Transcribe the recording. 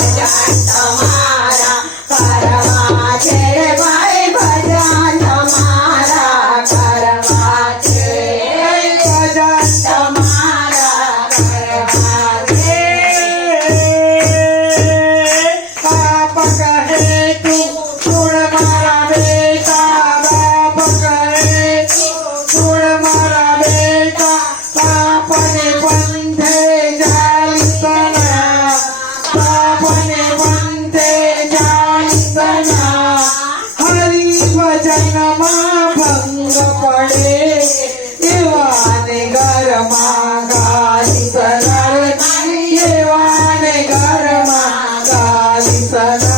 Yeah. sun.